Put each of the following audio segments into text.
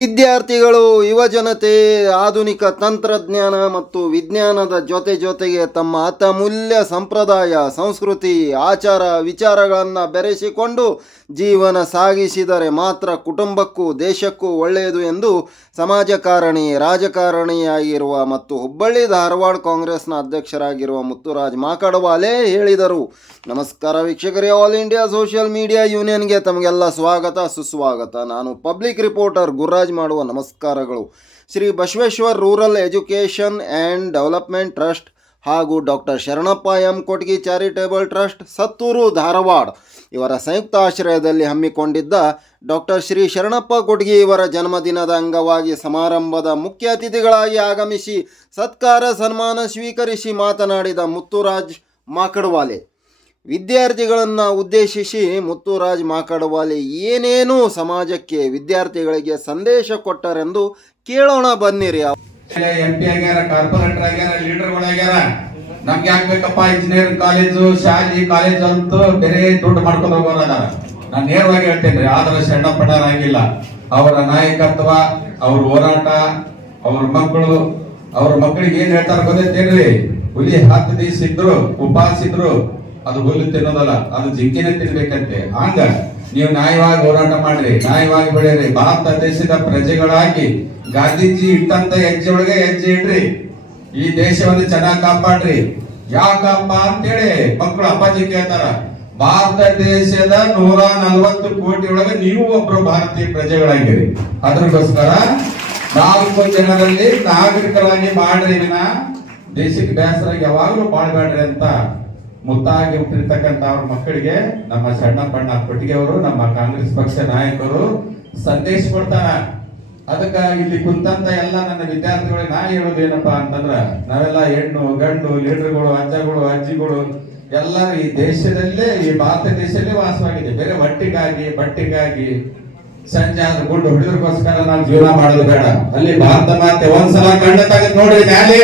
ವಿದ್ಯಾರ್ಥಿಗಳು ಯುವಜನತೆ ಆಧುನಿಕ ತಂತ್ರಜ್ಞಾನ ಮತ್ತು ವಿಜ್ಞಾನದ ಜೊತೆ ಜೊತೆಗೆ ತಮ್ಮ ಅತಮೂಲ್ಯ ಸಂಪ್ರದಾಯ, ಸಂಸ್ಕೃತಿ, ಆಚಾರ ವಿಚಾರಗಳನ್ನು ಬೆರೆಸಿಕೊಂಡು ಜೀವನ ಸಾಗಿಸಿದರೆ ಮಾತ್ರ ಕುಟುಂಬಕ್ಕೂ ದೇಶಕ್ಕೂ ಒಳ್ಳೆಯದು ಎಂದು ಸಮಾಜಕಾರಣಿ ರಾಜಕಾರಣಿಯಾಗಿರುವ ಮತ್ತು ಹುಬ್ಬಳ್ಳಿ ಧಾರವಾಡ ಕಾಂಗ್ರೆಸ್ನ ಅಧ್ಯಕ್ಷರಾಗಿರುವ ಮುತ್ತುರಾಜ್ ಮಾಕಡವಾಲೆ ಹೇಳಿದರು. ನಮಸ್ಕಾರ ವೀಕ್ಷಕರೇ, ಆಲ್ ಇಂಡಿಯಾ ಸೋಷಿಯಲ್ ಮೀಡಿಯಾ ಯೂನಿಯನ್ಗೆ ತಮಗೆಲ್ಲ ಸ್ವಾಗತ, ಸುಸ್ವಾಗತ. ನಾನು ಪಬ್ಲಿಕ್ ರಿಪೋರ್ಟರ್ ಗುರುರಾಜ್ ಮಾಡುವ ನಮಸ್ಕಾರಗಳು. Shri Basaveshwar rural education and development trust ಹಾಗೂ doctor Sharanappa M Kotgi charitable trust Sattur Dharwad ಇವರ ಸಂಯುಕ್ತ ಆಶ್ರಯದಲ್ಲಿ ಹಮ್ಮಿಕೊಂಡಿದ್ದ ಡಾಕ್ಟರ್ ಶ್ರೀ ಶರಣಪ್ಪ ಕೊಟ್ಗಿ ಇವರ ಜನ್ಮದಿನದ ಅಂಗವಾಗಿ ಸಮಾರಂಭದ ಮುಖ್ಯ ಅತಿಥಿಗಳಾಗಿ ಆಗಮಿಸಿ ಸತ್ಕಾರ ಸನ್ಮಾನ ಸ್ವೀಕರಿಸಿ ಮಾತನಾಡಿದ ಮುತ್ತುರಾಜ್ ಮಾಕಡವಾಲೆ. ವಿದ್ಯಾರ್ಥಿಗಳನ್ನು ಉದ್ದೇಶಿಸಿ ಮುತ್ತುರಾಜ್ ಮಾಕಡವಾಲಿ ಏನೇನು ಸಮಾಜಕ್ಕೆ ವಿದ್ಯಾರ್ಥಿಗಳಿಗೆ ಸಂದೇಶ ಕೊಟ್ಟರೆಂದು ಕೇಳೋಣ ಬನ್ನಿರಿ. ಎಂ ಪಿ ಆಗ್ಯಾರ ಕಾರ್ಪೊರೇಟರ್ ಆಗ್ಯಾರ ಲೀಡರ್ಗಳಾಗ್ಯಾರ ನಮ್ಗೆ ಆಗ್ಬೇಕಪ್ಪ ಬೇಕಪ್ಪ ಇಂಜಿನಿಯರಿಂಗ್ ಕಾಲೇಜು ಶಾಲಿ ಕಾಲೇಜ್ ಅಂತ ಬೇರೆ ದುಡ್ಡು ಮಾಡ್ಕೊಂಡು ಹೋಗೋರ ನಾನು ನೇರವಾಗಿ ಹೇಳ್ತೇನೆ, ಆದ್ರೆ ಸಣ್ಣ ಆಗಿಲ್ಲ. ಅವರ ನಾಯಕತ್ವ, ಅವ್ರ ಹೋರಾಟ, ಅವ್ರ ಮಕ್ಕಳು, ಅವ್ರ ಮಕ್ಕಳಿಗೆ ಏನ್ ಹೇಳ್ತಾರ ಗೊತ್ತೇನ್ರಿ ಹುಲಿ ಹತ್ತು ದಿವಸ ಇದ್ರು ಉಪವಾಸ ಇದ್ರು ಅದು ಹುಲ್ಲು ತಿನ್ನೋದಲ್ಲ, ಅದು ಜಿಂಕೆನೆ ತಿನ್ಬೇಕಂತೆ. ಹಂಗ ನೀವು ನ್ಯಾಯವಾಗಿ ಹೋರಾಟ ಮಾಡ್ರಿ, ನ್ಯಾಯವಾಗಿ ಬೆಳೀರಿ ಭಾರತ ದೇಶದ ಪ್ರಜೆಗಳಾಗಿ ಗಾಂಧೀಜಿ ಇಟ್ಟಂತ ಹೆಜ್ಜೆ ಒಳಗೆ ಹೆಜ್ಜೆ ಇಡ್ರಿ. ಈ ದೇಶವನ್ನು ಚೆನ್ನಾಗಿ ಕಾಪಾಡ್ರಿ. ಯಾಕಪ್ಪ ಅಂತೇಳಿ ಮಕ್ಕಳು ಅಪ್ಪಾಜಿ ಕೇಳ್ತಾರ, ಭಾರತ ದೇಶದ ನೂರ ನಲ್ವತ್ತು ಕೋಟಿ ಒಳಗೆ ನೀವು ಒಬ್ರು ಭಾರತೀಯ ಪ್ರಜೆಗಳಾಗಿರಿ. ಅದಕ್ಕೋಸ್ಕರ ನಾಲ್ಕು ಜನರಲ್ಲಿ ನಾಗರಿಕರಾಗಿ ಮಾಡ್ರಿ ವಿನ ದೇಶಕ್ಕೆ ಬೇಸರ ಯಾವಾಗ್ಲೂ ಮಾಡಬೇಡ್ರಿ ಅಂತ ಮುತ್ತಾಗಿ ಹುಟ್ಟಿರ್ತಕ್ಕಂಥ ಅವ್ರ ಮಕ್ಕಳಿಗೆ ನಮ್ಮ ಸಣ್ಣ ಬಣ್ಣ ಅವರು, ನಮ್ಮ ಕಾಂಗ್ರೆಸ್ ಪಕ್ಷ ನಾಯಕರು ಸಂದೇಶ ಕೊಡ್ತಾರ. ಅದಕ್ಕ ಇಲ್ಲಿ ಕುಂತಂತ ಎಲ್ಲ ನನ್ನ ವಿದ್ಯಾರ್ಥಿಗಳಿಗೆ ನಾ ಹೇಳೋದು ಏನಪ್ಪಾ ಅಂತಂದ್ರ, ನಾವೆಲ್ಲ ಹೆಣ್ಣು, ಗಂಡು, ಲೀಡರ್ಗಳು ಅಜ್ಜಗಳು ಅಜ್ಜಿಗಳು, ಎಲ್ಲರೂ ಈ ದೇಶದಲ್ಲೇ, ಈ ಭಾರತ ದೇಶದಲ್ಲೇ ವಾಸವಾಗಿದೆ. ಬೇರೆ ಬಟ್ಟಿಗಾಗಿ ಬಟ್ಟಿಗಾಗಿ, ಸಂಜೆ ಆದ್ರೆ ಗುಂಡು ಹೊಡೆದ್ರಗೋಸ್ಕರ ನಾವು ಜೀವನ ಮಾಡೋದು ಬೇಡ. ಅಲ್ಲಿ ಭಾರತ ಮಾತೆ ಒಂದ್ಸಲ ಕಂಡತಾಗ ತೆಗೆದು ನೋಡ್ರಿ ಮ್ಯಾಲೆ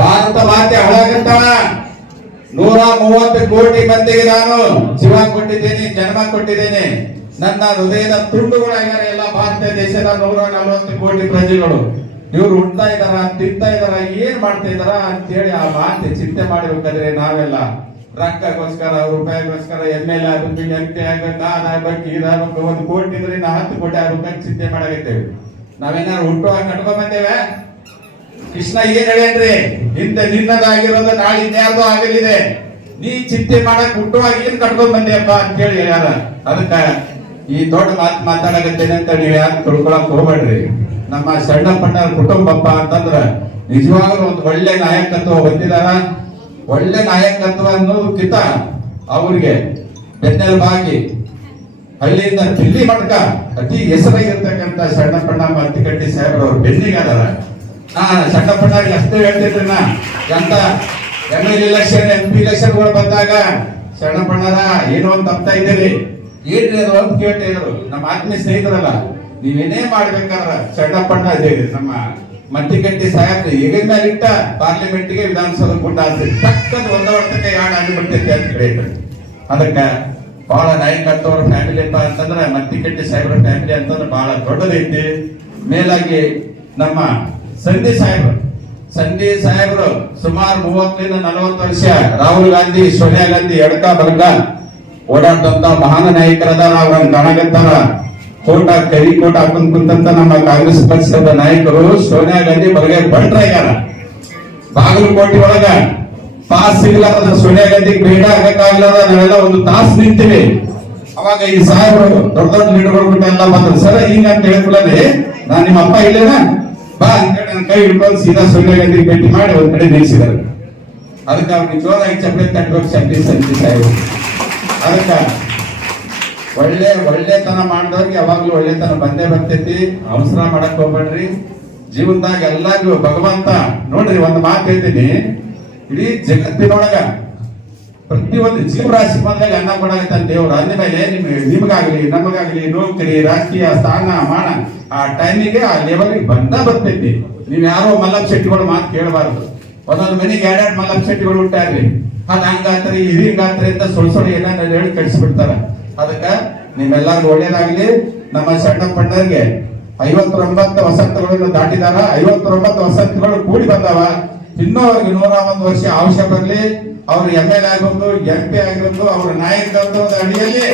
ಭಾರತ ಮಾತೆ ಹಾಳಾಗಂತವ ನೂರ ಮೂವತ್ತು ಕೋಟಿ ಮಂದಿಗೆ ನಾನು ಜೀವ ಕೊಟ್ಟಿದ್ದೇನೆ, ಜನ್ಮ ಕೊಟ್ಟಿದ್ದೇನೆ. ನನ್ನ ಹೃದಯದ ತುಂಡುಗಳಾಗಿದ್ದಾರೆ ಎಲ್ಲ ಭಾರತ ದೇಶದ ನೂರ ನಲವತ್ತು ಕೋಟಿ ಪ್ರಜೆಗಳು. ಇವ್ರು ಉಣ್ತಾ ಇದಾರ ತಿಂತಾ ಇದಾರ ಏನ್ ಮಾಡ್ತಾ ಇದಾರ ಅಂತೇಳಿ ಆ ಮಾತೆ ಚಿಂತೆ ಮಾಡಿರ್ಬೇಕಾದ್ರೆ ನಾವೆಲ್ಲ. ರೊಕ್ಕಕ್ಕೋಸ್ಕರ ರೂಪಾಯಿಗೋಸ್ಕರ ಎಂ ಎಲ್ ಆಗ್ಬೇಕು, ಎಂ ಪಿ ಆಗ್ಬೇಕು ಒಂದು ಕೋಟಿ ಇದ್ರೆ ನಾ ಹತ್ತು ಕೋಟಿ ಆಗ್ಬೇಕಂತ ಚಿಂತೆ ಮಾಡಾಕತ್ತೇವೆ. ನಾವೇನಾರು ಹುಟ್ಟುವಾಗ ಕಟ್ಕೊಂಡ್ ಬಂದೇವೆ? ಕೃಷ್ಣ ಏನ್ ಹೇಳೇನ್ರಿ ಇಂತ ನಿನ್ನದಾಗಿರೋದು ನಾಳೆ ಇನ್ಯಾರ್ದು ಆಗಲಿದೆ. ನೀ ಚಿಂತೆ ಮಾಡಕ್ ಹುಟ್ಟುವಾಗ ಏನ್ ಕಟ್ಕೊಂಡ್ ಬಂದಿಯಪ್ಪ ಅಂತ ಹೇಳಿ ಹೇಳ್ಯಾರ. ಅದಕ್ಕ ಈ ದೊಡ್ಡ ಮಾತು ಮಾತಾಡಕತ್ತೇನೆ ಅಂತ ನೀವು ಯಾರು ತಿಳ್ಕೊಳಕ್ ಹೋಗ್ಬೇಡ್ರಿ. ನಮ್ಮ ಸಣ್ಣಪ್ಪಣ್ಣ ಕುಟುಂಬಪ್ಪ ಅಂತಂದ್ರ ನಿಜವಾಗ್ಲೂ ಒಂದು ಒಳ್ಳೆ ನಾಯಕತ್ವ ಹೊಂದಿದಾರ. ಒಳ್ಳೆ ನಾಯಕತ್ವ ಅನ್ನೋದಕ್ಕಿಂತ ಅವ್ರಿಗೆ ಬೆನ್ನೆಲುಬಾಗಿ ಹಳ್ಳಿಯಿಂದ ದಿಲ್ಲಿ ಮಟ್ಕ ಅತಿ ಹೆಸರಾಗಿರ್ತಕ್ಕಂಥ ಪಣ್ಣ ಮತ್ತಿಕಟ್ಟಿ ಸಾಹೇಬ್ರವ್ರು ಬೆನ್ನಿಗಾದಾರ ನಾ ಸಣ್ಣಪ್ಪಣ್ಣರಿಗೆ ಅಷ್ಟೇ ಹೇಳ್ತಿದ್ರಿ ನಾ ಎಂತ M L election M P ಇಲೆಕ್ಷನ್ಗಳು ಬಂದಾಗ ಸಣ್ಣಪ್ಪಣ್ಣರ ಏನೋ ಒಂದು ತಪ್ತಾ ಇದ್ದೀರಿ? ಏನ್ರಿ ಅದು ಅಂತ ಕೇಳ್ತಾ ಇದ್ರು ನಮ್ಮ ಆತ್ಮೀಯ ಸ್ನೇಹಿತರಲ್ಲ, ನೀವೇನೇ ಮಾಡ್ಬೇಕಾದ್ರ ಸಣ್ಣಪ್ಪಣ್ಣ ಇದ್ದೀರಿ ನಮ್ಮ ಮತ್ತಿಕಟ್ಟಿ ಸಾಯಕ್ ಈಗ ಮೇಲೆ ಇಟ್ಟ ಪಾರ್ಲಿಮೆಂಟ್ಗೆ ವಿಧಾನಸೌಧ ಗುಂಡ ಹಾಕ್ತೀರಿ ಪಕ್ಕದ ಒಂದ ವರ್ತಕ್ಕೆ ಯಾಣ ಆಗಿಬಿಡ್ತೈತೆ ಅಂತ ಹೇಳಿದ್ರು ಅದಕ್ಕ ಬಹಳ ನಾಯಕತ್ವರ ಫ್ಯಾಮಿಲಿ ಅಪ್ಪ ಅಂತಂದ್ರೆ ಮತ್ತಿಕಟ್ಟಿ ಸಾಹೇಬ್ರ ಫ್ಯಾಮಿಲಿ ಅಂತಂದ್ರೆ ಬಹಳ ದೊಡ್ಡದೈತಿ. ಮೇಲಾಗಿ ನಮ್ಮ ಸಂಧಿ ಸಾಹೇಬ್ರು. ಸಂಜೆ ಸಾಹೇಬ್ರು ಸುಮಾರು ಮೂವತ್ತರಿಂದ ನಲವತ್ತು ವರ್ಷ ರಾಹುಲ್ ಗಾಂಧಿ, ಸೋನಿಯಾ ಗಾಂಧಿ, ಎಡಕ ಬರ್ಗ ಓಡಾಡ್ದಂತ ಮಹಾನ್ ನಾಯಕರದಾರ, ಅವ್ರನ್ನ ಕಾಣಕತ್ತಾರ ಕೋಟ ಕರಿ ಕೋಟ ಹಾಕೊಂಡ್ ಕುಂತಂತ ನಮ್ಮ ಕಾಂಗ್ರೆಸ್ ಪಕ್ಷದ ನಾಯಕರು ಸೋನಿಯಾ ಗಾಂಧಿ ಬರ್ಗೆ ಬಂಟ್ರಾಗ್ಯಾರ ಬಾಗಲಕೋಟೆ ಒಳಗ ಪಾಸ್ ಸಿಗ್ಲಾರದ ಸೋನಿಯಾ ಗಾಂಧಿ ಬೇಡ ಆಗಕ್ಕಾಗ್ಲಾರ ನಾವೆಲ್ಲ ಒಂದು ತಾಸು ನಿಂತೀವಿ. ಅವಾಗ ಈ ಸಾಹೇಬರು ದೊಡ್ಡ ದೊಡ್ಡ ಲೀಡರ್ಗಳು ಎಲ್ಲ ಬಂದ್ರು. ಸರ್ ಹಿಂಗ ಅಂತ ಹೇಳ್ಕೊಳ್ಳಿ ನಾನು ನಿಮ್ಮ ಅಪ್ಪ ಇಲ್ಲೇನ? ಬಾ ಅಂತ ನನ್ನ ಕೈ ಹಿಡ್ಕೊಂಡು ಸೀದಾ ಸೊಳ್ಳೆ ಭೇಟಿ ಮಾಡಿ ಒಂದ್ ಕಡೆ ನಿಲ್ಸಿದ್ದಾರೆ. ಅದಕ್ಕೆ ಅವ್ರಿಗೆ ಜೋರಾಗಿ ಚಪ್ಪಲಿ ತಟ್ಟಬೇಕು ಚಪ್ಪಲಿ ಸಂತಿ ಸಾಹೇಬರು ಅದಕ್ಕ ಒಳ್ಳೆ, ಒಳ್ಳೆತನ ಮಾಡಿದವ್ರಿಗೆ ಯಾವಾಗ್ಲೂ ಒಳ್ಳೆತನ ಬಂದೇ ಬರ್ತೈತಿ. ಅವಸರ ಮಾಡಕ್ ಹೋಗ್ಬೇಡ್ರಿ. ಜೀವನದಾಗ ಎಲ್ಲಾರ್ಗು ಭಗವಂತ, ನೋಡ್ರಿ, ಒಂದು ಮಾತು ಹೇಳ್ತೀನಿ. ಇಡೀ ಜಗತ್ತಿನೊಳಗ ಪ್ರತಿಯೊಂದು ಜೀವರಾಶಿ ಬಂದಾಗ ಅನ್ನ ಕೊಡಾಗತ್ತ ದೇವ್ರು. ಅಂದ್ಮೇಲೆ ನಿಮಗೆ ನಿಮಗಾಗಲಿ, ನಮಗಾಗಲಿ ನೌಕರಿ ರಾಜಕೀಯ ಸ್ಥಾನ ಮಾನ ಆ ಟೈಮಿಗೆ ಆ ಲೆವೆಲ್ಗೆ ಬಂದ ಬರ್ತೈತಿ. ನೀವು ಯಾರೋ ಮಲ್ಲಪ್ಪ ಶೆಟ್ಟಿಗಳು ಮಾತು ಕೇಳಬಾರ್ದು. ಒಂದೊಂದು ಮನೆಗೆ ಎರಡೆರಡು ಮಲ್ಲಪ್ಪ ಶೆಟ್ಟಿಗಳು ಹುಟ್ಟಾರ್ರಿ ಅದ್ ಹಂಗಾತ್ರಿ, ಇದು ಹಿಂಗಾತ್ರಿ ಅಂತ ಸುಳ್ ಸುಳ್ಳು ಏನಾರ ಹೇಳಿ ಕಳಿಸ್ಬಿಡ್ತಾರ. ಅದಕ್ಕೆ ನಿಮ್ಮೆಲ್ಲರಿಗೂ ಒಳ್ಳೇದಾಗ್ಲಿ. ನಮ್ಮ ಸಣ್ಣ ಪಣ್ಣರಿಗೆ ಐವತ್ತೊಂಬತ್ತು ವಸಂತಗಳನ್ನು ದಾಟಿದಾರ. ಐವತ್ತೊಂಬತ್ತು ವಸಂತಗಳು ಕೂಡಿ ಬಂದವ. ಇನ್ನೂ ಅವ್ರಿಗೆ ನೂರ ಒಂದು ವರ್ಷ ಅವಶ್ಯ ಬರಲಿ ಅವ್ರು M L A M P ಆಗಬೇಕು ಅವ್ರ ನಾಯಕ ಅಡಿಯಲ್ಲಿ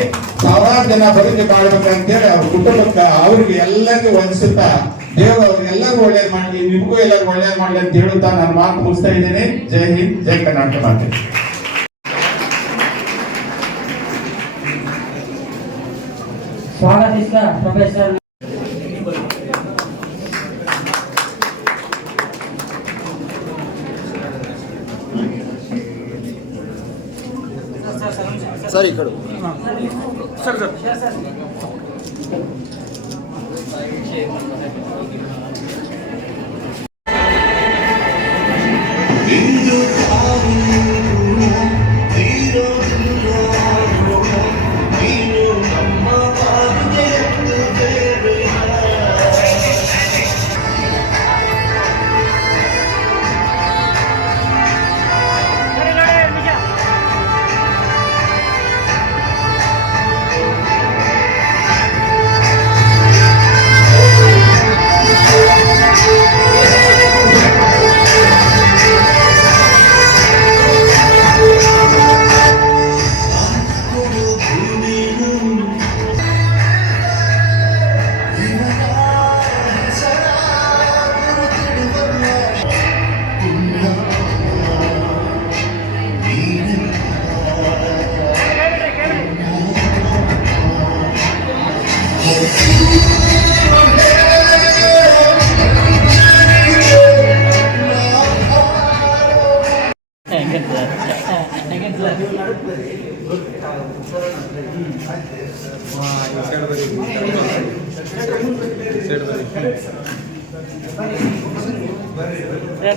ಸಾವಿರಾರು ಜನ ಬದುಕಿ ಬಾಳ್ಬೇಕಂತೇಳಿ ಅವ್ರ ಕುಟುಂಬಕ್ಕ ಅವ್ರಿಗೆ ಎಲ್ಲರಿಗೂ ವಂದಿಸುತ್ತಾ ದೇವರು ಅವ್ರಿಗೆಲ್ಲರಿಗೂ ಒಳ್ಳೇದು ಮಾಡಲಿ, ನಿಮಗೂ ಎಲ್ಲರಿಗೂ ಒಳ್ಳೇದು ಮಾಡಲಿ ಅಂತ ಹೇಳುತ್ತಾ ನಾನು ಮಾತು ಮುಗಿಸ್ತಾ ಇದ್ದೇನೆ. ಜೈ ಹಿಂದ್, ಜೈ ಕರ್ನಾಟಕ ಮಾತೆ. ಸ್ವಾಗತಿಸ್ತಾ, ಪ್ರೊಫೆಸರ್ సార్ ఇక్కడ సార్ సార్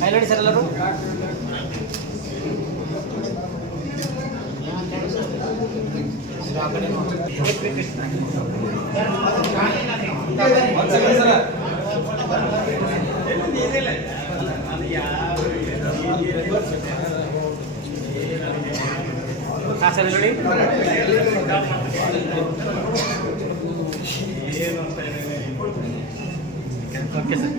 ओके ಹೇಳಿ ಸರ್ ಎಲ್ಲರೂ ಹಾಂ ಸರ್ ನೋಡಿ ಓಕೆ ಸರ್